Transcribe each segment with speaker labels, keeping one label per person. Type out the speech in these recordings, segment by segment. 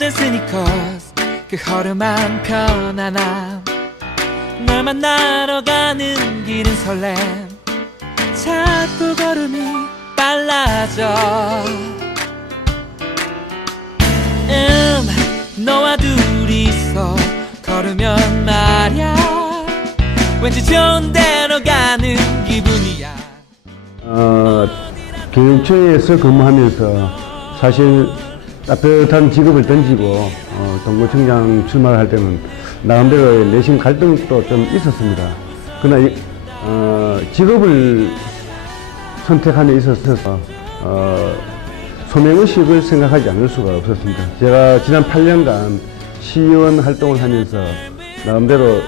Speaker 1: 된 스니커스 그 허름한 편안함 널 만나러 가는 길은 설렘. 자꾸 걸음이 빨라져. 음 너와 둘이서 걸으면 말야. 왠지 좋은 데로 가는 기분이야.
Speaker 2: 어, 교육청에서 근무하면서 사실 따뜻한 직업을 던지고 어, 동구청장 출마를 할 때는 나름대로의 내심 갈등도 좀 있었습니다. 그러나 이, 어, 직업을 선택함에 있어서 어, 소명의식을 생각하지 않을 수가 없었습니다. 제가 지난 8년간 시의원 활동을 하면서 나름대로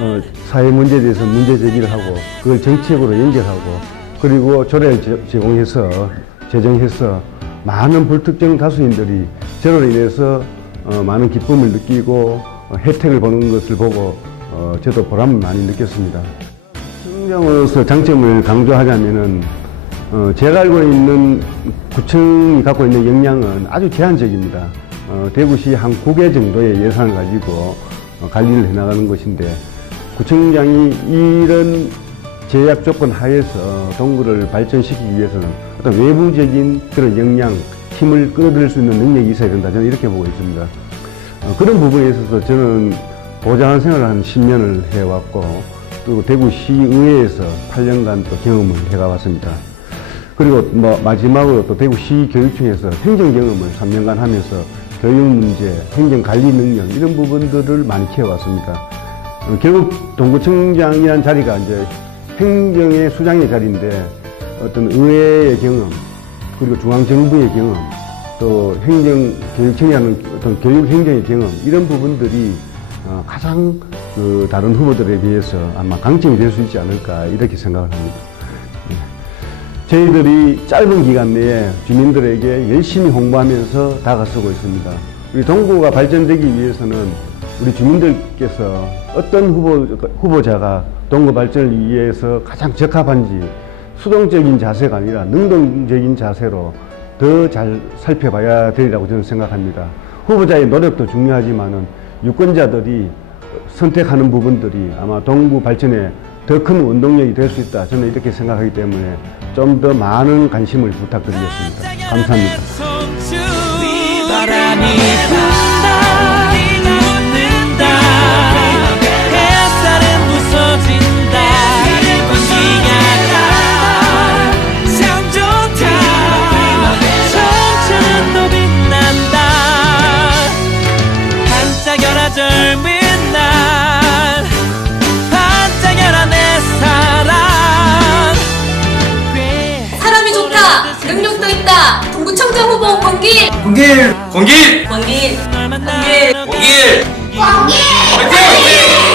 Speaker 2: 어, 사회 문제에 대해서 문제 제기를 하고 그걸 정책으로 연결하고 그리고 조례를 제- 제공해서 제정해서 많은 불특정 다수인들이 저로 인해서 어, 많은 기쁨을 느끼고 어, 혜택을 보는 것을 보고 어, 저도 보람을 많이 느꼈습니다. 청장으로서 장점을 강조하자면은 어, 제가 알고 있는 구청이 갖고 있는 역량은 아주 제한적입니다. 어, 대구시 한 9개 정도의 예산을 가지고 어, 관리를 해나가는 것인데 구청장이 이런 제약 조건 하에서 동구를 발전시키기 위해서는 어떤 외부적인 그런 역량, 힘을 끌어들일 수 있는 능력이 있어야 된다. 저는 이렇게 보고 있습니다. 어, 그런 부분에 있어서 저는 보좌관 생활을 한 10년을 해왔고 그리고 대구시의회에서 8년간 또 경험을 해가왔습니다. 그리고 뭐 마지막으로 또 대구시 교육청에서 행정 경험을 3년간 하면서 교육 문제, 행정 관리 능력 이런 부분들을 많이 키워왔습니다. 어, 결국 동구청장이라는 자리가 이제 행정의 수장의 자리인데 어떤 의회의 경험 그리고 중앙정부의 경험 또 행정 교육청이라는 어떤 교육 행정의 경험 이런 부분들이 어, 가장 그 다른 후보들에 비해서 아마 강점이 될 수 있지 않을까 이렇게 생각을 합니다. 저희들이 짧은 기간 내에 주민들에게 열심히 홍보하면서 다가서고 있습니다. 우리 동구가 발전되기 위해서는 우리 주민들께서 어떤 후보, 후보자가 동구 발전을 위해서 가장 적합한지 수동적인 자세가 아니라 능동적인 자세로 더 잘 살펴봐야 되리라고 저는 생각합니다. 후보자의 노력도 중요하지만은 유권자들이 선택하는 부분들이 아마 동구 발전에 더 큰 원동력이 될 수 있다. 저는 이렇게 생각하기 때문에 좀 더 많은 관심을 부탁드리겠습니다. 감사합니다.
Speaker 3: 권길.
Speaker 4: 권길. 권길.
Speaker 3: 권길.
Speaker 1: 권길.
Speaker 4: 권길.